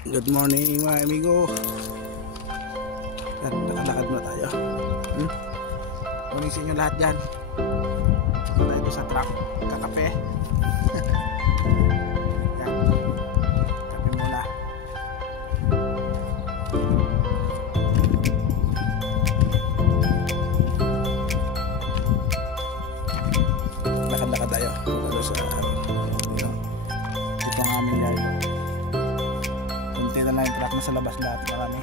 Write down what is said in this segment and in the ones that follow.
Good morning mga amigo. Yan, nakalakad muna tayo. Morning sa inyo lahat dyan. Punta tayo sa truck, kakape. Yan, kape muna. Lakad-lakad tayo. Punta sa ito ang aming yard. Kunti na lang yung truck na sa labas lahat. Marami.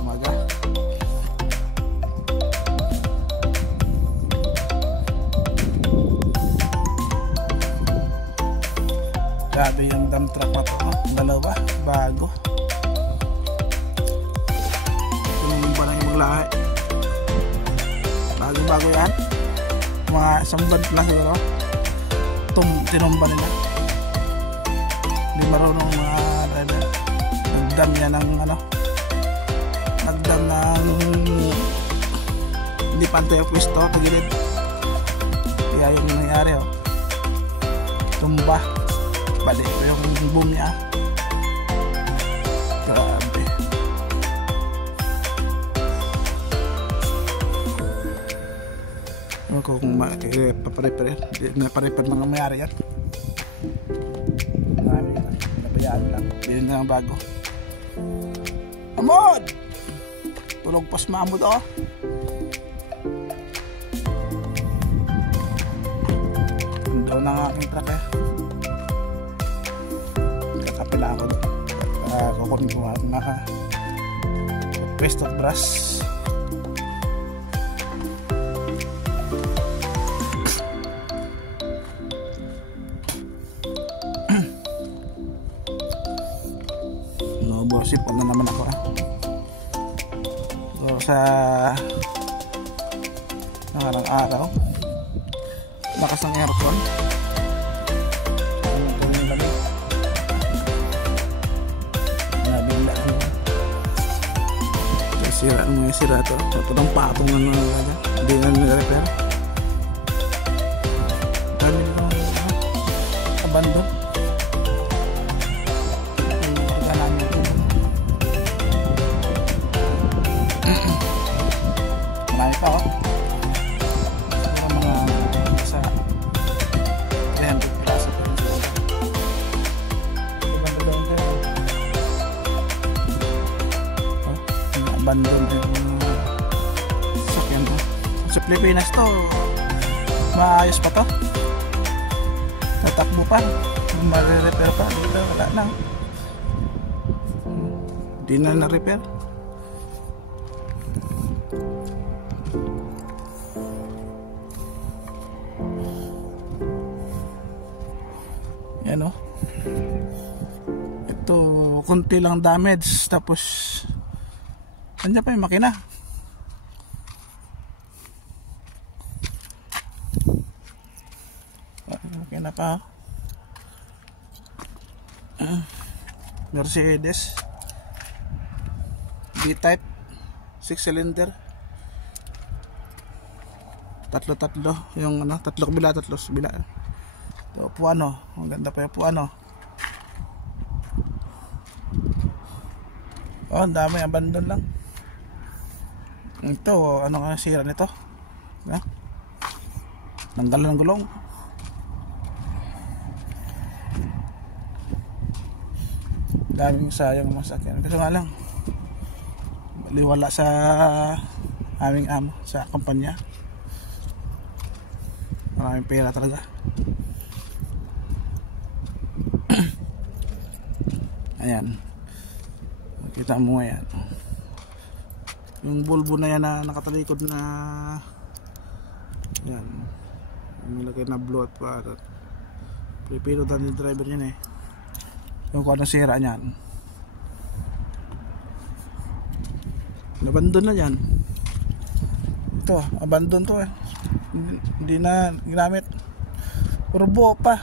Umaga. Grabe yung dump truck na ito. Dalawa. Bago. Tumulong ba lang yung maglahi? Bago yan. Mga isang bad plus yun. Tinumba nila. Hindi marunong mga driver. Nagdam niya ng nagdam ng hindi pantay ang pwesto pagilid. Kaya yung nangyari tumba. Bali ko yung boom niya. Grabe. Kung papareper mga mayari yan. Marami yan. Nabayaan lang. Bilhin na ng bago. Amod! Tulog pas maamod ako. Doon na nga aking truck kakapila ako. Kukunin ko mga paste of brush. Sipon na naman ako so, sa nakarang araw lakas ng aircon nabigla sira ang mga sira ito patong patong na hindi na nire-repair dami nito abandon. Marami pa mga sa 300 plus abandon yung sakyan mo sa Pilipinas to maayos pa to natakbo pa mare-repair pa dito wala lang di na na-repair. Yan ito konti lang damage tapos andyan pa yung makina pa Mercedes B-type 6 cylinder tatlo yung tatlo bila Puano, ang ganda pa yung Puano. Ang dami abandon lang. Ito, ano ang sira nito? Nanggal ng gulong. Daming sayang masakyan. Kasi nga lang baliwala sa aming amo sa kumpanya. Maraming pera talaga. Ayan, kita mo yan yung bulbo na yan na nakatalikod na yan nilagay na blow pa Pilipino dan yung driver yan yung kung anong sira nyan nabandon na yan ito abandon to hindi na ginamit puro buo pa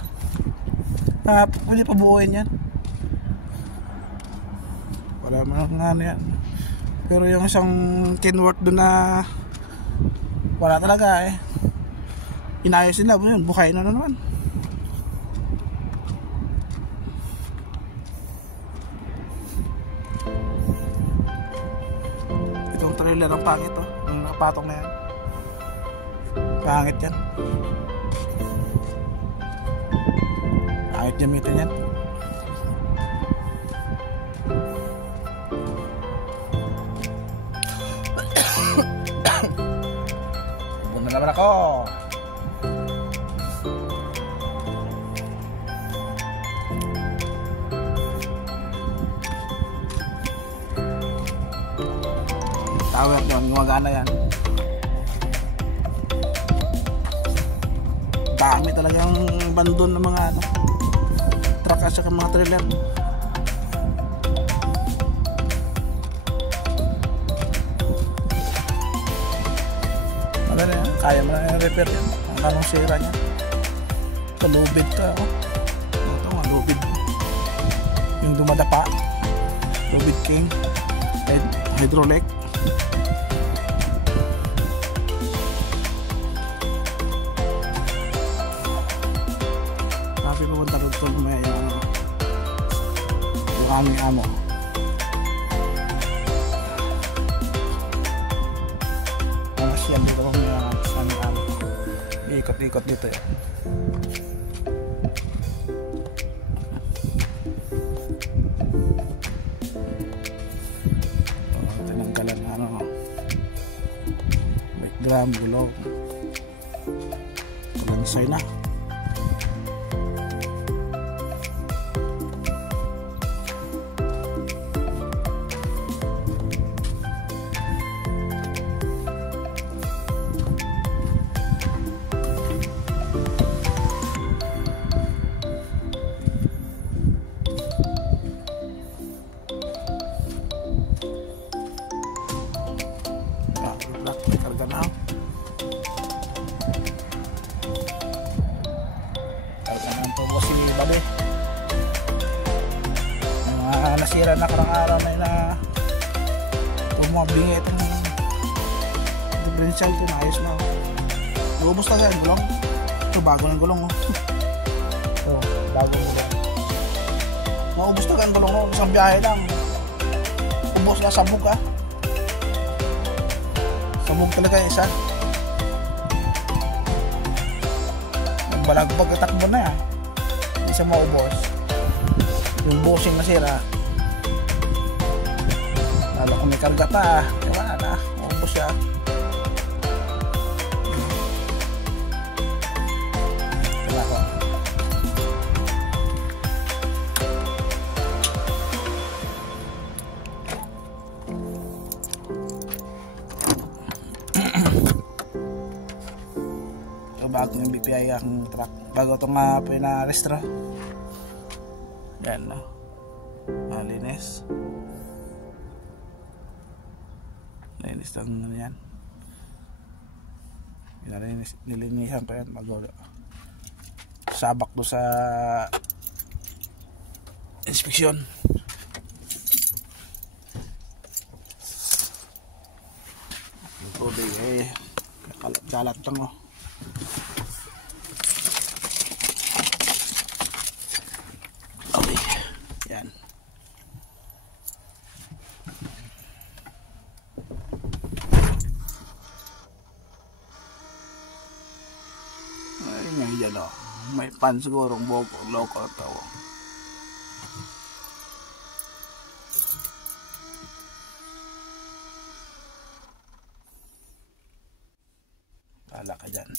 pwede pa buuin yan wala man yan pero yung isang Kenworth doon na wala talaga inayos nila yun buhay na naman trailer ang pangit oh. Yung nakapatong na yan. Pangit yan. Pangit gamitin yan. Bunda naman ako. Tower doon, gumagana yan. Dami talagang bandon ng mga ano, truck at saka mga trailer. Maganda yan, kaya mo na repair yan. Ang anong sira niya. Ito, lubid ka ako. Ito nga, lubid. Yung dumadapa. Lubid king. Hydraulic. Happy pupunta ko ito may yung aming amo. Yan dito may aming amo. Ikot-ikot dito yan. Tinanggalan na ano, backdrum, gulong, kalansay na. May karga na. Karga na ito po si Bade. Mga nasira na karang araw na bumabingi itong differential ito. Naayos na. Lubos na yung gulong. Ito bago ng gulong. Ito bago ng gulong. Maubos na yung gulong. Isang biyahe lang. Ubos na sabog ah. Sabog talaga yung isa. Nagbalagbag itakbo na yan. Hindi siya maubos. Yung bushing nasira. Lalo kung may karga pa. Wala na. Maubos siya. Wala ko. Bago yung BPI ang truck, bago itong pinarestro. Yan no, linis lang yan. Nilinisan pa yan bago sabak do sa inspeksyon. Yung tubig kalat lang oh. Okay, yan. Ay, yan o. May pan sigurong boko, loko ito. Kala ka dyan.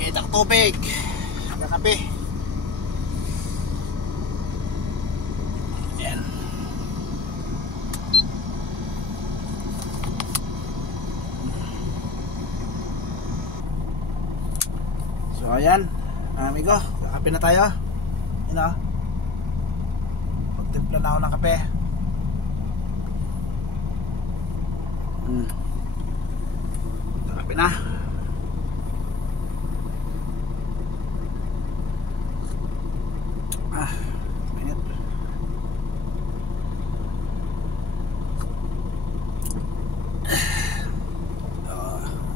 Itak tubig, kakape. Ayan. So ayan, amigo, kakape na tayo. Yun o. Timpla na ako ng kape. Kape na. Mainit.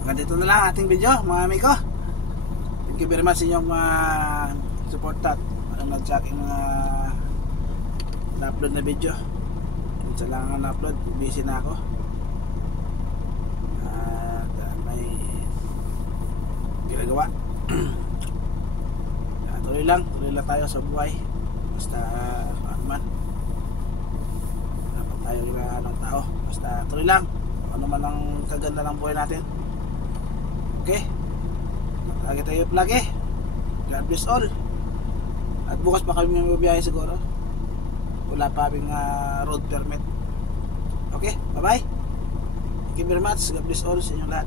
Hanggang dito na lang ating video mga amigo. Thank you very much sa inyong support at manonood sa aking mga na-upload na video. Minsan lang ang na-upload, busy na ako at may ginagawa. Tuloy lang tayo sa buhay basta ano man, dapat tayo ng tao, basta tuloy lang ano man ang kaganda ng buhay natin. Okay, lagi tayo lagi. God bless all. At bukas pa kami mabibiyahe siguro, wala pa kaming road permit. Okay, bye bye. Thank you very much. God bless all sa inyo lahat.